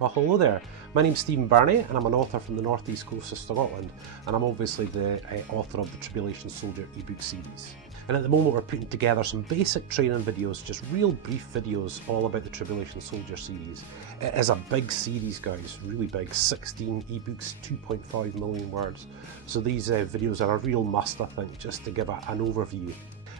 Well, hello there. My name's Stephen Birnie and I'm an author from the northeast coast of Scotland, and I'm obviously the author of the Tribulation Soldier ebook series. And at the moment we're putting together some basic training videos, just real brief videos all about the Tribulation Soldier series. It is a big series, guys, really big, 16 ebooks, 2.5 million words. So these videos are a real must, I think, just to give an overview.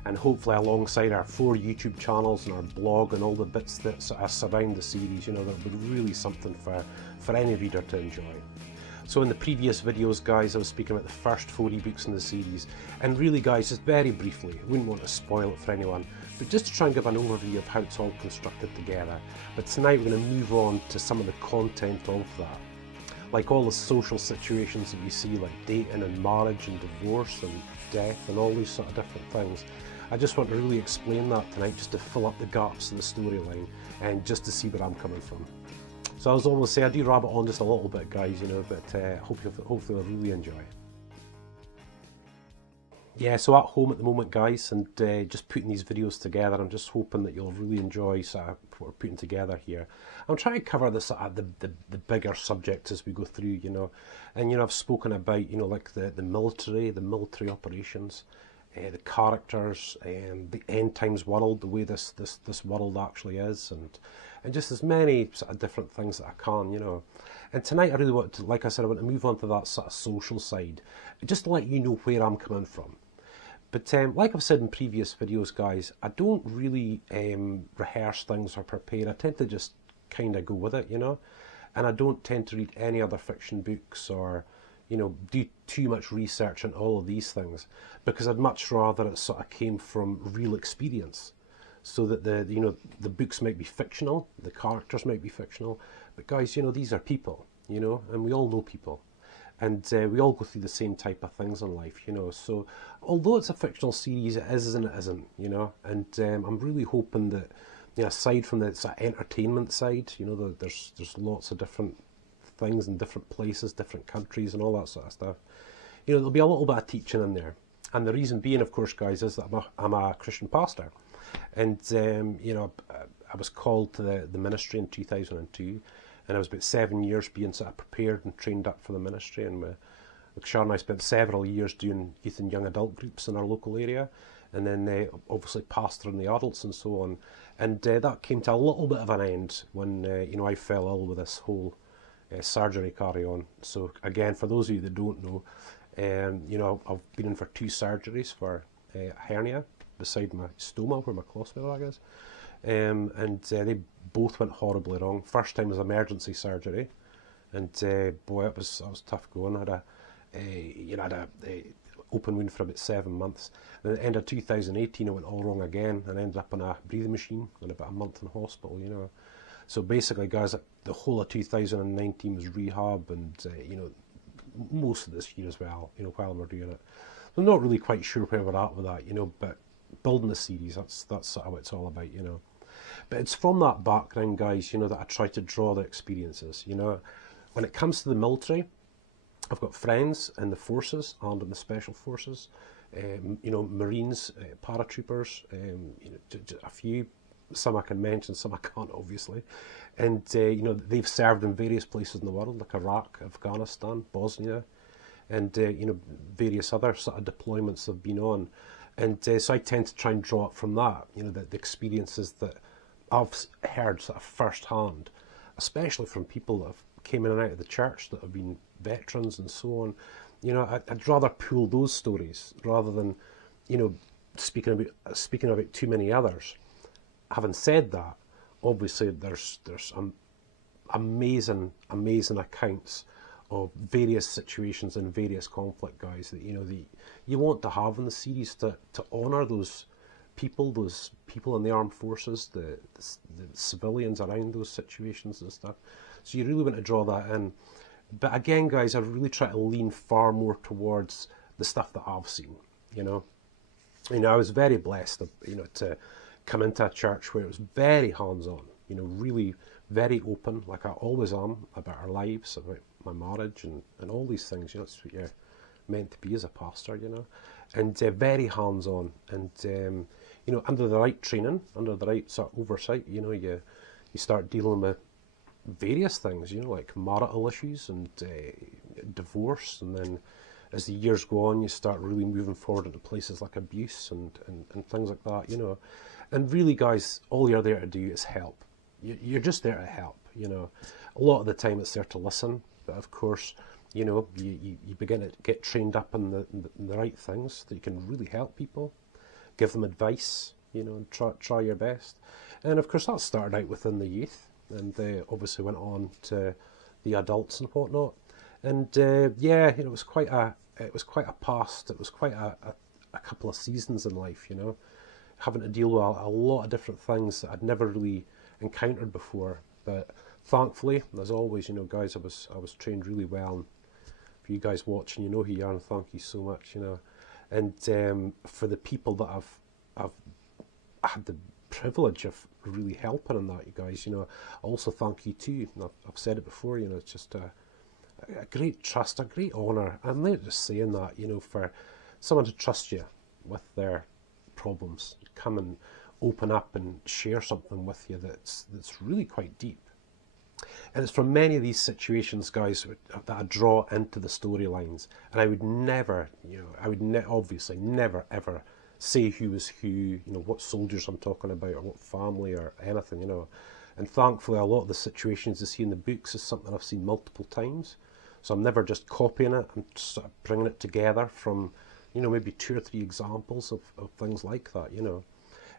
And hopefully alongside our 4 YouTube channels and our blog and all the bits that sort of surround the series, you know, there'll be really something for any reader to enjoy. So in the previous videos, guys, I was speaking about the first 4 ebooks in the series, and really, guys, just very briefly, I wouldn't want to spoil it for anyone, but just to try and give an overview of how it's all constructed together. But tonight we're going to move on to some of the content of that, like all the social situations that we see, like dating and marriage and divorce and death and all these sort of different things. I just want to really explain that tonight, just to fill up the gaps in the storyline and just to see where I'm coming from. So I was almost say I do rabbit on just a little bit, guys, you know, but hopefully you'll really enjoy. Yeah, so at home at the moment, guys, and just putting these videos together, I'm just hoping that you'll really enjoy sort of what we're putting together here. I'm trying to cover the sort of the bigger subjects as we go through, you know, and you know I've spoken about, you know, like the military operations. The characters and the end times world, the way this world actually is, and just as many sort of different things that I can, you know. And tonight I really want to, like I said, I want to move on to that sort of social side, just to let you know where I'm coming from. But like I've said in previous videos, guys, I don't really rehearse things or prepare. I tend to just kind of go with it, you know. And I don't tend to read any other fiction books or, you know, do too much research on all of these things, because I'd much rather it sort of came from real experience, so that the books might be fictional, the characters might be fictional, but guys, you know, these are people, you know, and we all know people, and we all go through the same type of things in life, you know. So although it's a fictional series, it is and it isn't, you know, and I'm really hoping that, you know, aside from the sort of entertainment side, you know, there's lots of different things in different places, different countries and all that sort of stuff. You know, there'll be a little bit of teaching in there. And the reason being, of course, guys, is that I'm a Christian pastor. And, you know, I was called to the ministry in 2002. And I was about 7 years being sort of prepared and trained up for the ministry. And Sharon and I spent several years doing youth and young adult groups in our local area. And then obviously pastoring the adults and so on. And that came to a little bit of an end when, you know, I fell ill with this whole surgery carry on. So again, for those of you that don't know, you know, I've been in for 2 surgeries for a hernia beside my stoma, where my colostomy bag is, and they both went horribly wrong. First time was emergency surgery, and boy, that was tough going. I had a open wound for about 7 months. And at the end of 2018, it went all wrong again, and I ended up on a breathing machine and about a month in hospital, you know. So basically, guys, the whole of 2019 was rehab, and you know, most of this year as well, you know, while we're doing it. I'm not really quite sure where we're at with that, you know, but building the series, that's sort of what it's all about, you know. But it's from that background, guys, you know, that I try to draw the experiences, you know. When it comes to the military, I've got friends in the forces and in the special forces, you know, Marines, paratroopers, you know, a few. Some I can mention, some I can't, obviously. And, you know, they've served in various places in the world, like Iraq, Afghanistan, Bosnia, and, you know, various other sort of deployments they've been on. And so I tend to try and draw it from that, you know, the experiences that I've heard sort of firsthand, especially from people that have came in and out of the church, that have been veterans and so on. You know, I'd rather pull those stories rather than, you know, speaking about too many others. Having said that, obviously there's amazing accounts of various situations and various conflict, guys, that, you know, you want to have in the series to honour those people in the armed forces, the civilians around those situations and stuff. So you really want to draw that in. But again, guys, I really try to lean far more towards the stuff that I've seen, you know. You know, I was very blessed, you know, to come into a church where it was very hands-on, you know, really very open, like I always am, about our lives, about my marriage and all these things. You know, that's what you're meant to be as a pastor, you know, and very hands-on, and you know, under the right training, under the right sort of oversight, you know, you start dealing with various things, you know, like marital issues and divorce, and then as the years go on, you start really moving forward into places like abuse and things like that, you know. And really, guys, all you're there to do is help. You're just there to help, you know. A lot of the time it's there to listen, but of course, you know, you begin to get trained up in the right things that you can really help people, give them advice, you know, and try your best. And of course that started out within the youth, and obviously went on to the adults and whatnot. And yeah, you know, it was quite a past. It was quite a couple of seasons in life, you know, having to deal with a lot of different things that I'd never really encountered before. But thankfully, as always, you know, guys, I was trained really well. And for you guys watching, you know who you are, and thank you so much, you know. And for the people that I've had the privilege of really helping in that, you guys, you know, I also thank you too. I've said it before, you know, it's just a great trust, a great honour. I'm not just saying that, you know, for someone to trust you with their problems, come and open up and share something with you that's really quite deep. And it's from many of these situations, guys, that I draw into the storylines. And I would never, you know, obviously never ever say who is who, you know, what soldiers I'm talking about, or what family, or anything, you know. And thankfully, a lot of the situations you see in the books is something I've seen multiple times. So I'm never just copying it, I'm just sort of bringing it together from, you know, maybe 2 or 3 examples of things like that, you know.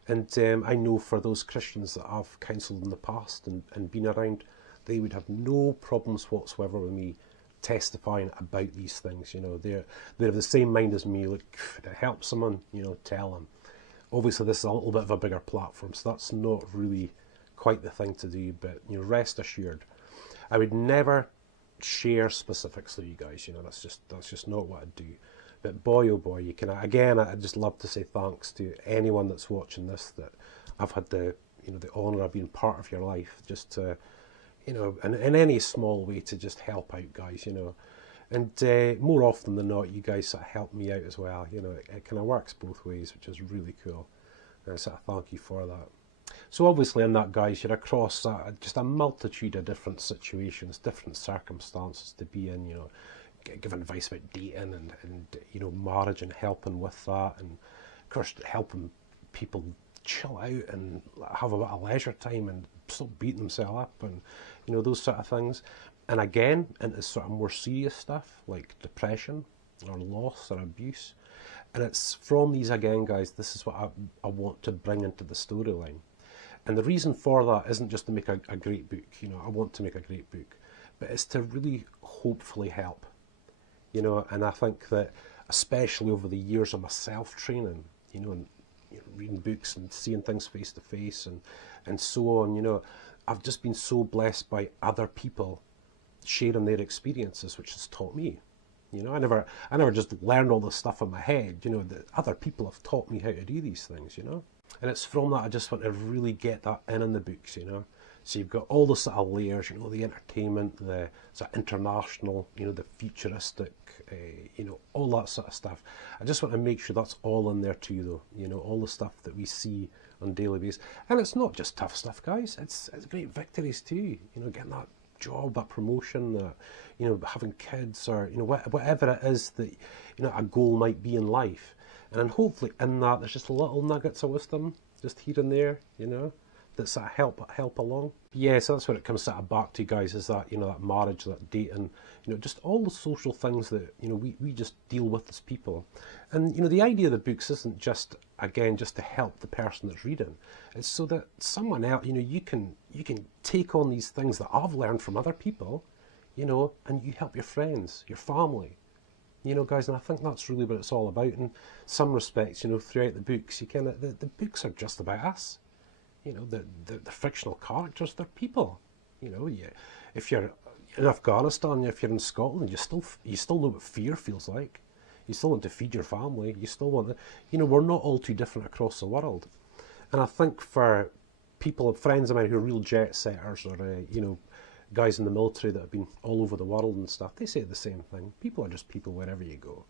And I know for those Christians that I've counselled in the past and been around, they would have no problems whatsoever with me testifying about these things, you know. They have the same mind as me, like, to help someone, you know, tell them. Obviously this is a little bit of a bigger platform, so that's not really quite the thing to do, but, you know, rest assured, I would never share specifics with you guys, you know. That's just not what I do. But boy, oh boy, you can, again, I'd just love to say thanks to anyone that's watching this, that I've had the, you know, the honour of being part of your life, just to, you know, in any small way to just help out, guys, you know. And more often than not, you guys sort of help me out as well, you know. It kind of works both ways, which is really cool. And I sort of thank you for that. So obviously in that, guys, you're across just a multitude of different situations, different circumstances to be in, you know, giving advice about dating and you know, marriage, and helping with that, and of course helping people chill out and have a bit of leisure time and stop beating themselves up, and, you know, those sort of things. And again, into sort of more serious stuff like depression or loss or abuse. And it's from these, again, guys, this is what I want to bring into the storyline. And the reason for that isn't just to make a great book, you know. I want to make a great book, but it's to really hopefully help, you know. And I think that especially over the years of my self-training, you know, and, you know, reading books and seeing things face to face and so on, you know, I've just been so blessed by other people sharing their experiences, which has taught me. You know, I never just learned all this stuff in my head, you know. That other people have taught me how to do these things, you know. And it's from that I just want to really get that in the books, you know. So you've got all the sort of layers, you know, the entertainment, the sort of international, you know, the futuristic, you know, all that sort of stuff. I just want to make sure that's all in there too, though, you know, all the stuff that we see on a daily basis. And it's not just tough stuff, guys. It's great victories too, you know, getting that job, that promotion, you know, having kids, or, you know, whatever it is that, you know, a goal might be in life. And then hopefully in that there's just little nuggets of wisdom just here and there, you know, that sort of help along. Yeah, so that's what it comes sort of back to, guys, is that, you know, that marriage, that dating, you know, just all the social things that, you know, we just deal with as people. And, you know, the idea of the books isn't just, again, just to help the person that's reading. It's so that someone else, you know, you can take on these things that I've learned from other people, you know, and you help your friends, your family. You know, guys, and I think that's really what it's all about. In some respects, you know, throughout the books, you kind of, the books are just about us. You know, the fictional characters, they're people. You know, if you're in Afghanistan, if you're in Scotland, you still know what fear feels like. You still want to feed your family. You still want to, you know, we're not all too different across the world. And I think for people, friends of mine who are real jet setters, or you know, guys in the military that have been all over the world and stuff, they say the same thing. People are just people wherever you go.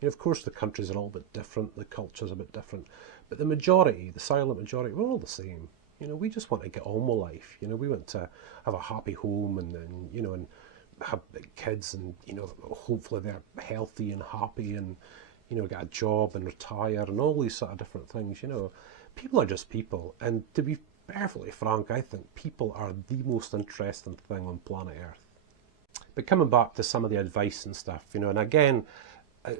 You know, of course the countries are all a bit different, the culture's a bit different, but the majority, the silent majority, we're all the same. You know, we just want to get on with life. You know, we want to have a happy home and you know, and have kids and, you know, hopefully they're healthy and happy and, you know, get a job and retire and all these sort of different things, you know. People are just people. And to be perfectly frank, I think people are the most interesting thing on planet Earth. But coming back to some of the advice and stuff, you know, and again,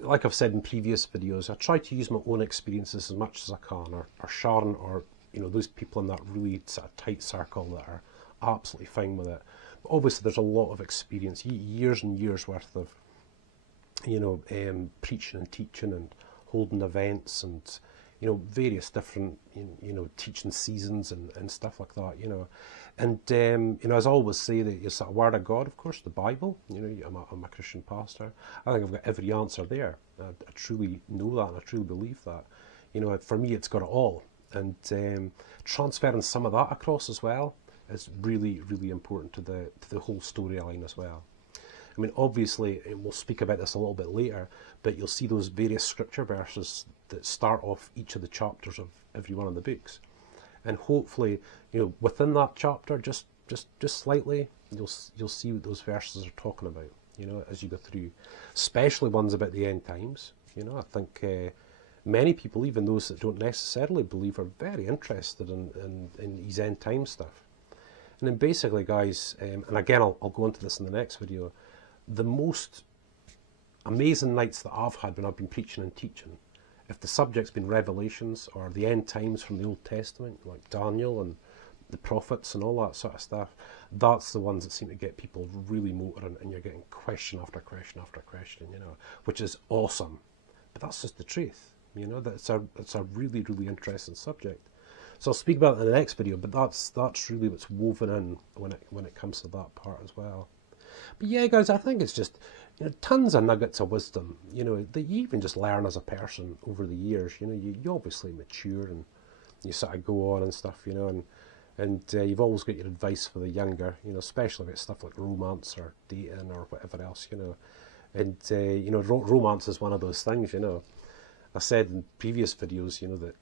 like I've said in previous videos, I try to use my own experiences as much as I can, or Sharon, or, you know, those people in that really sort of tight circle that are absolutely fine with it. But obviously there's a lot of experience, years and years worth of, you know, preaching and teaching and holding events and, you know, various different, you know, teaching seasons and stuff like that, you know. And, you know, as I always say, that it's a word of God, of course, the Bible. You know, I'm a Christian pastor. I think I've got every answer there. I truly know that and I truly believe that. You know, for me, it's got it all. And transferring some of that across as well is really, really important to the whole storyline as well. I mean, obviously, and we'll speak about this a little bit later, but you'll see those various scripture verses that start off each of the chapters of every one of the books. And hopefully, you know, within that chapter, just slightly, you'll see what those verses are talking about, you know, as you go through. Especially ones about the end times. You know, I think many people, even those that don't necessarily believe, are very interested in these end time stuff. And then basically, guys, and again, I'll go into this in the next video, the most amazing nights that I've had when I've been preaching and teaching, if the subject's been Revelations or the end times from the Old Testament, like Daniel and the prophets and all that sort of stuff, that's the ones that seem to get people really motoring, and you're getting question after question after question, you know, which is awesome. But that's just the truth, you know, that it's a really, really interesting subject. So I'll speak about it in the next video, but that's really what's woven in when it comes to that part as well. But yeah, guys, I think it's just, you know, tons of nuggets of wisdom, you know, that you even just learn as a person over the years. You know, you obviously mature and you sort of go on and stuff, you know, and you've always got your advice for the younger, you know, especially about stuff like romance or dating or whatever else, you know. And, you know, romance is one of those things, you know. I said in previous videos, you know, that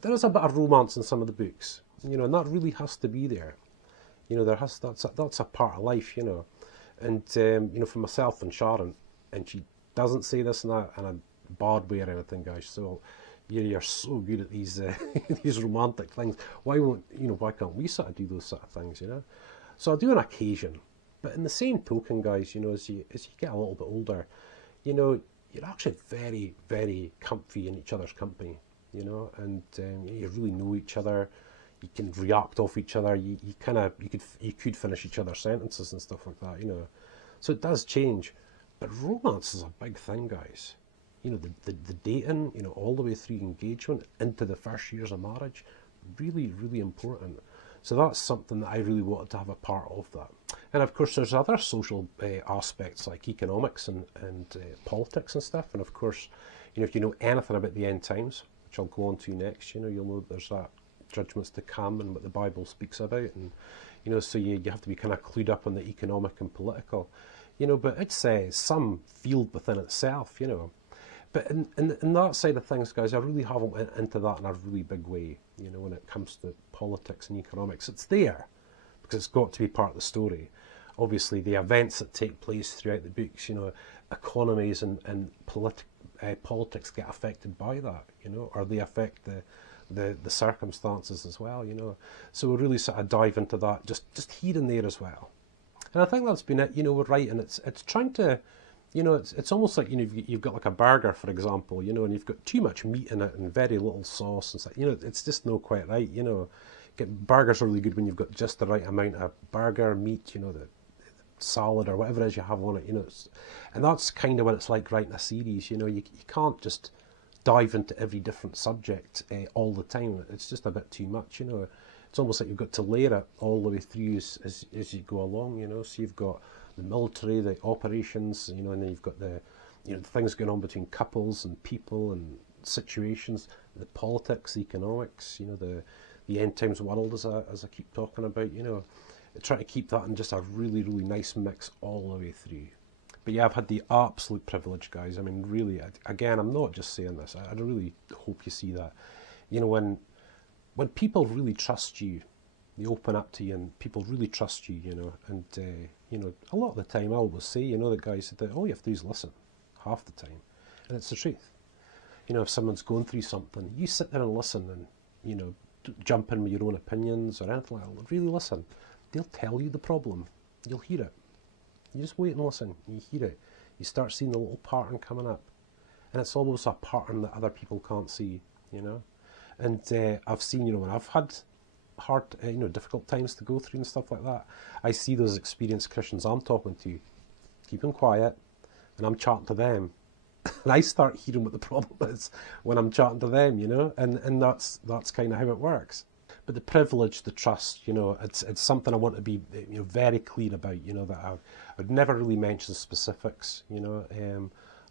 there is a bit of romance in some of the books, you know, and that really has to be there. You know, that's a part of life, you know. And, you know, for myself and Sharon, and she doesn't say this in a bad way or anything, guys, so you're so good at these these romantic things. Why can't we sort of do those sort of things, you know? So I do on occasion, but in the same token, guys, you know, as you get a little bit older, you know, you're actually very, very comfy in each other's company, you know, and you really know each other. You can react off each other. You could finish each other's sentences and stuff like that, you know. So it does change, but romance is a big thing, guys. You know, the dating, you know, all the way through engagement into the first years of marriage, really, really important. So that's something that I really wanted to have a part of that. And of course, there's other social aspects like economics and politics and stuff. And of course, you know, if you know anything about the end times, which I'll go on to next, you know, you'll know that there's that judgments to come and what the Bible speaks about, and you know, so you have to be kind of clued up on the economic and political, you know, but it's some field within itself, you know. But in that side of things, guys, I really haven't went into that in a really big way, you know, when it comes to politics and economics. It's there because it's got to be part of the story. Obviously, the events that take place throughout the books, you know, economies and politics get affected by that, you know, or they affect the circumstances as well, you know. So we really sort of dive into that just here and there as well. And I think that's been it, you know, we're right, and it's trying to, you know, it's almost like, you know, you've got like a burger, for example, you know, and you've got too much meat in it and very little sauce and stuff, you know, it's just not quite right, you know. Burgers are really good when you've got just the right amount of burger, meat, you know, the salad or whatever it is you have on it, you know. And that's kind of what it's like writing a series, you know. You can't just dive into every different subject all the time. It's just a bit too much, you know. It's almost like you've got to layer it all the way through as you go along, you know. So you've got the military, the operations, you know, and then you've got the, you know, the things going on between couples and people and situations, the politics, economics, you know, the end times world as I keep talking about, you know. Try to keep that in just a really, really nice mix all the way through. But yeah, I've had the absolute privilege, guys. I mean, really, again, I'm not just saying this. I really hope you see that. You know, when when people really trust you, they open up to you, and people really trust you, you know. And you know, a lot of the time, I always say, you know, the guys that all you have to do is listen, half the time, and it's the truth. You know, if someone's going through something, you sit there and listen, and you know, jump in with your own opinions or anything like that. Really listen. They'll tell you the problem. You'll hear it. You just wait and listen. You hear it. You start seeing the little pattern coming up, and it's almost a pattern that other people can't see. You know, and I've seen, you know, when I've had hard, you know, difficult times to go through and stuff like that, I see those experienced Christians I'm talking to, keeping quiet, and I'm chatting to them, and I start hearing what the problem is when I'm chatting to them, you know, and that's kind of how it works. But the privilege, the trust, you know, it's something I want to be, you know, very clear about, you know, that I'd never really mention specifics, you know.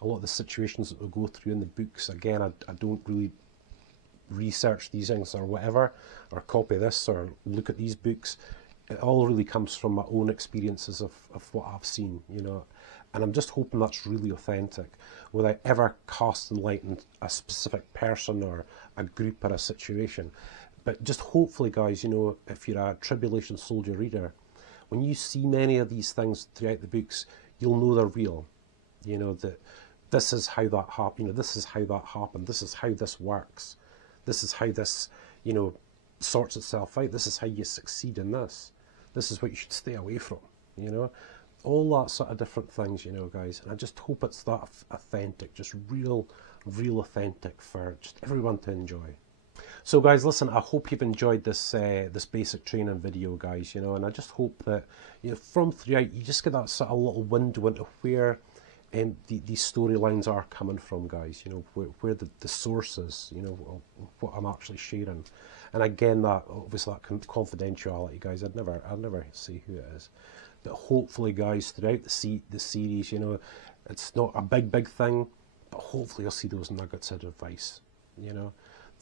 A lot of the situations that we go through in the books, again, I don't really research these things or whatever, or copy this or look at these books. It all really comes from my own experiences of what I've seen, you know. And I'm just hoping that's really authentic, without ever casting light on a specific person or a group or a situation. But just hopefully, guys, you know, if you're a Tribulation Soldier reader, when you see many of these things throughout the books, you'll know they're real. You know, that this is how that happened, you know, this is how that happened, this is how this works, this is how this, you know, sorts itself out, this is how you succeed in this, this is what you should stay away from, you know. All that sort of different things, you know, guys. And I just hope it's that authentic, just real authentic for just everyone to enjoy. So guys, listen, I hope you've enjoyed this this basic training video, guys, you know, and I just hope that, you know, from throughout you just get that sort of little window into where these storylines are coming from, guys, you know, where the source is, you know, what I'm actually sharing. And again, that obviously that confidentiality, guys, I'd never say who it is. But hopefully, guys, throughout the series, you know, it's not a big thing, but hopefully you'll see those nuggets of advice, you know,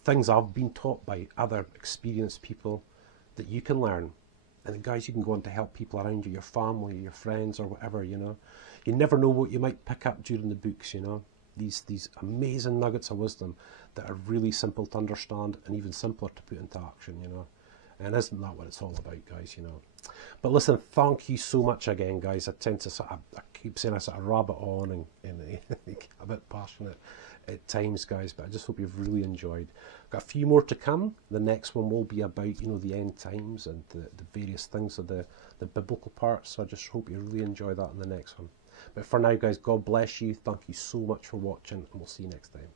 things I've been taught by other experienced people that you can learn. And guys, you can go on to help people around you, your family, your friends, or whatever, you know. You never know what you might pick up during the books, you know. These amazing nuggets of wisdom that are really simple to understand and even simpler to put into action, you know. And isn't that what it's all about, guys, you know? But listen, thank you so much again, guys. I tend to I keep saying I sort of rabbit on and a bit passionate at times, guys, but I just hope you've really enjoyed. Got a few more to come. The next one will be about, you know, the end times and the various things of the biblical parts. So I just hope you really enjoy that in the next one. But for now, guys, God bless you. Thank you so much for watching, and we'll see you next time.